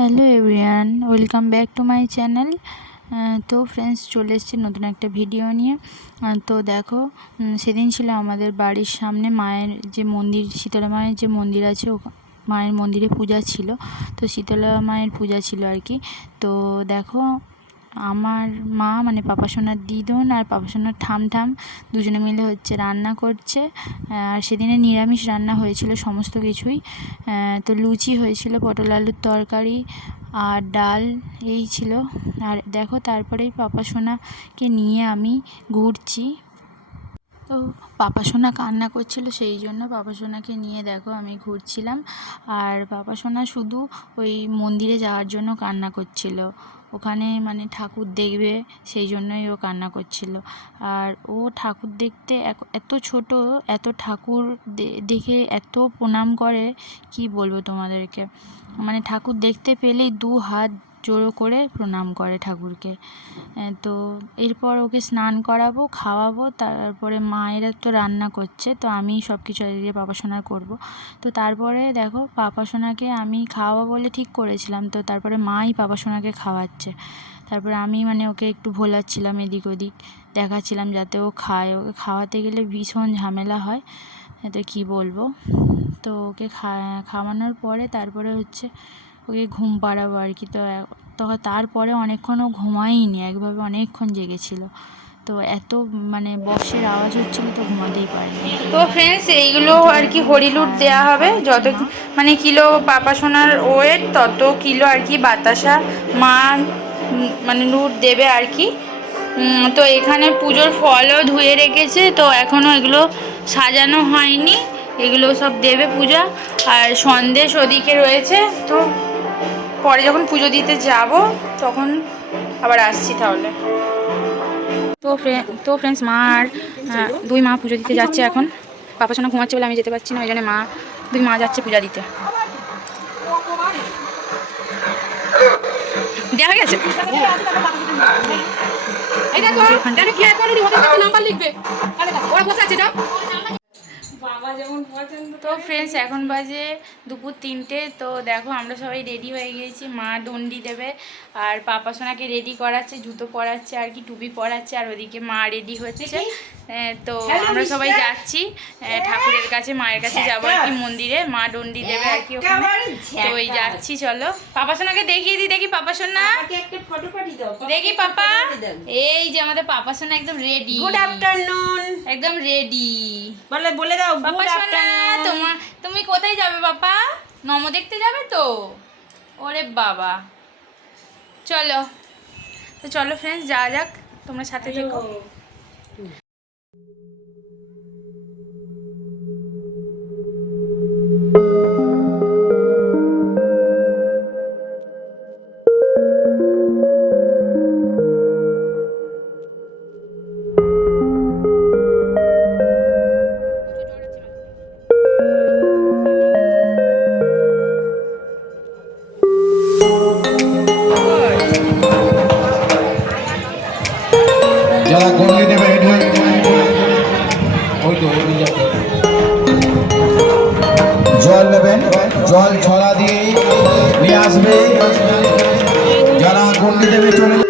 Hello everyone, welcome back to my channel. তো friends, চলে এসেছি নতুন একটা ভিডিও নিয়ে। তো দেখো সেদিন ছিল আমাদের বাড়ির সামনে মায়ের যে মন্দির, শীতলা মায়ের যে মন্দির আছে মায়ের মন্দিরে পূজা ছিল। তো শীতলা মায়ের পূজা ছিল আর কি। তো দেখো আমার মা মানে পাপা সোনার দিদুন আর পাপা সোনার ঠাম ঠাম দুজনে মিলে হচ্ছে রান্না করছে। আর সেদিনে নিরামিষ রান্না হয়েছিল সমস্ত কিছুই। তো লুচি হয়েছিল, পটল আলুর তরকারি আর ডাল, এই ছিল। আর দেখো তারপরেই পাপা সোনাকে নিয়ে আমি ঘুরছি। তো পাপা সোনা কান্না করছিল সেই জন্য পাপা সোনাকে নিয়ে দেখো আমি ঘুরছিলাম। আর পাপা সোনা শুধু ওই মন্দিরে যাওয়ার জন্য কান্না করছিল। ওখানে মানে ঠাকুর দেখবে, সেই জন্যই ও কান্না করছিল। আর ও ঠাকুর দেখতে এত ছোট, এত ঠাকুর দেখে এত প্রণাম করে, কি বলব তোমাদেরকে? মানে ঠাকুর দেখতে পেলেই দু হাত জোড়ো করে প্রণাম করে ঠাকুরকে। তো এরপর ওকে স্নান করাবো, খাওয়াবো, তারপরে মায়েরা তো রান্না করছে, তো আমি সব কিছু এদিকে পাপা সোনার করব। তো তারপরে দেখো পাপা সোনাকে আমি খাওয়াবো বলে ঠিক করেছিলাম, তো তারপরে মাই পাপা সোনাকে খাওয়াচ্ছে। তারপরে আমি মানে ওকে একটু ভোলাচ্ছিলাম এদিক ওদিক, দেখাচ্ছিলাম যাতে ও খায়। ওকে খাওয়াতে গেলে ভীষণ ঝামেলা হয় তো কী বলব? তো ওকে খাওয়ানোর পরে তারপরে হচ্ছে ওকে ঘুম পাড়াবো আর কি। তো তখন তারপরে অনেকক্ষণ ও ঘুমায়নি একভাবে অনেকক্ষণ জেগেছিল। তো এত মানে বক্সের আওয়াজ হচ্ছিল তো ঘুমাতেই পারেনি। তো ফ্রেন্ডস এইগুলো আর কি হরিলুট দেওয়া হবে। যত মানে কিলো পাপা সোনার ওয়েট, তত কিলো আর কি বাতাসা মা মানে লুট দেবে আর কি। তো এখানে পুজোর ফলও ধুয়ে রেখেছে, তো এখনও এগুলো সাজানো হয়নি। এগুলো সব দেবে পূজা। আর সন্দেশ ওদিকে রয়েছে, তো পরে যখন পুজো দিতে যাব তখন আবার আসছি তাহলে। তো তো ফ্রেন্ডস মা আর দুই মা পুজো দিতে যাচ্ছে এখন। পাপা সোনা ঘুমাচ্ছে বলে আমি যেতে পারছি না ওই জন্য মা দুই মা যাচ্ছে পূজা দিতে। দেওয়া হয়ে গেছে? তো ফ্রেন্ডস এখন বাজে দুপুর তিনটে তো দেখো আমরা সবাই রেডি হয়ে গেছি মা দণ্ডি দেবে আর পাপা সোনাকে রেডি করাচ্ছে জুতো পরাচ্ছে আর কি টুপি পরাচ্ছে আর ওদিকে মা রেডি হচ্ছে। তো আমরা সবাই যাচ্ছি। ঠাকুরের কাছে মায়ের কাছে যাব আর কি মন্দিরে মা দণ্ডি দেবে আর কি ওখানে। তো ওই যাচ্ছি চলো। পাপা সোনাকে দেখিয়ে দিই দেখি পাপা সোনা। দেখি পাপা। এই যে আমাদের পাপা সোনা একদম রেডি গুড আফটারনুন একদম রেডি বলে বলে দাও সোনা তোমার তুমি কোথায় যাবে বাবা? নম দেখতে যাবে তো? ওরে বাবা। চলো। তো চলো ফ্রেন্ডস যা যাক। তোমরা সাথে থেকো। জল ছড়া দিয়ে নিয়ে আসবে। যারা গন্ডি দেবে চলে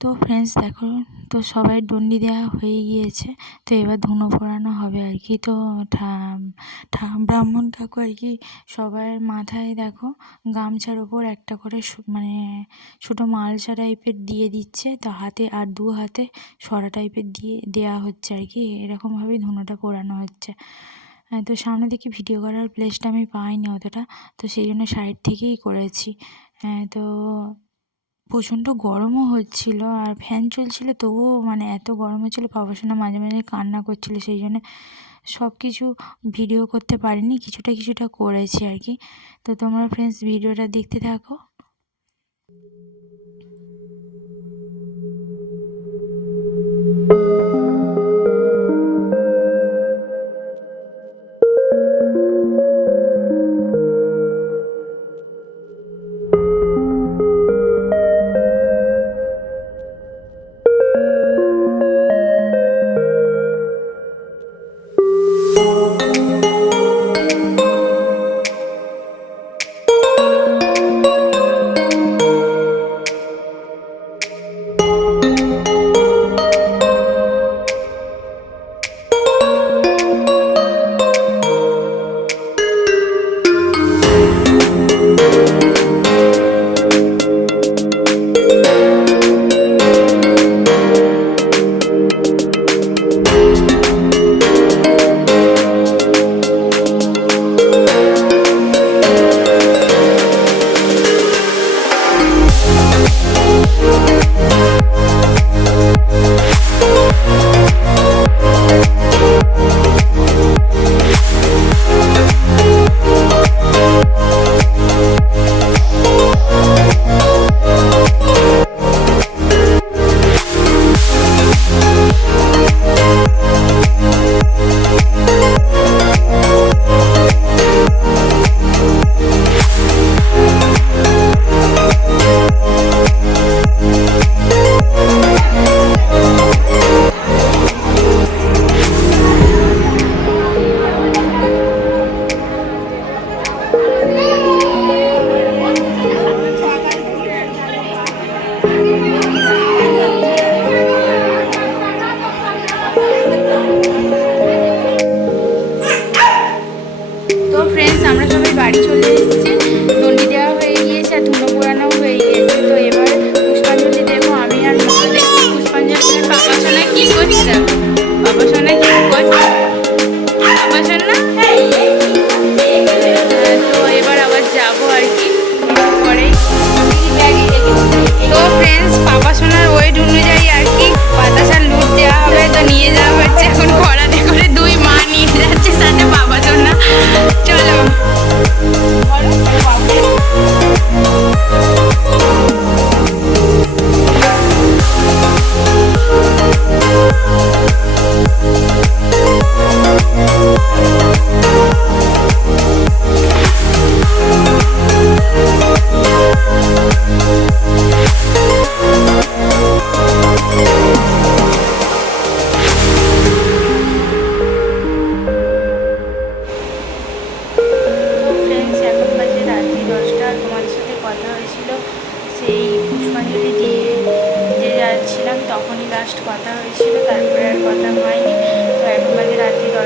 তো ফ্রেন্ডস দেখো, তো সবাই ডন্ডি দেওয়া হয়ে গিয়েছে, তো এবার ধুনো পোড়ানো হবে আর কি। তো ব্রাহ্মণ কাকু আর কি সবার মাথায় দেখো গামছার ওপর একটা করে মানে ছোটো মালসা টাইপের দিয়ে দিচ্ছে, তো হাতে আর দু হাতে সরা টাইপের দিয়ে দেওয়া হচ্ছে আর কি এরকমভাবেই ধুনোটা পোড়ানো হচ্ছে। তো সামনে থেকে ভিডিও করার প্লেসটা আমি পাইনি অতটা, তো সেই জন্য সাইড থেকেই করেছি। তো প্রচণ্ড গরমও হচ্ছিল আর ফ্যান চলছিলো, তবুও মানে এত গরম হচ্ছিল পাপাসোনা মাঝে মাঝে কান্না করছিল, সেই জন্যে সব কিছু ভিডিও করতে পারিনি, কিছুটা কিছুটা করেছি আর কি। তো তোমরা ফ্রেন্ডস ভিডিওটা দেখতে থাকো।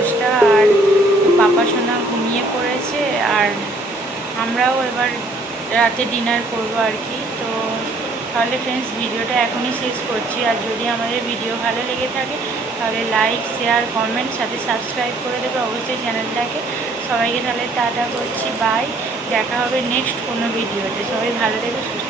দশটা আর পাপা সোনা ঘুমিয়ে পড়েছে আর আমরাও এবার রাতে ডিনার করব আর কি। তো তাহলে ফ্রেন্ডস ভিডিওটা এখনই শেষ করছি। আর যদি আমাদের ভিডিও ভালো লেগে থাকে, তাহলে লাইক শেয়ার কমেন্ট সাথে সাবস্ক্রাইব করে দেবে অবশ্যই চ্যানেলটাকে সবাইকে তাহলে টাটা করছি বাই দেখা হবে নেক্সট কোনো ভিডিওতে সবাই ভালো থেকে, সুস্থ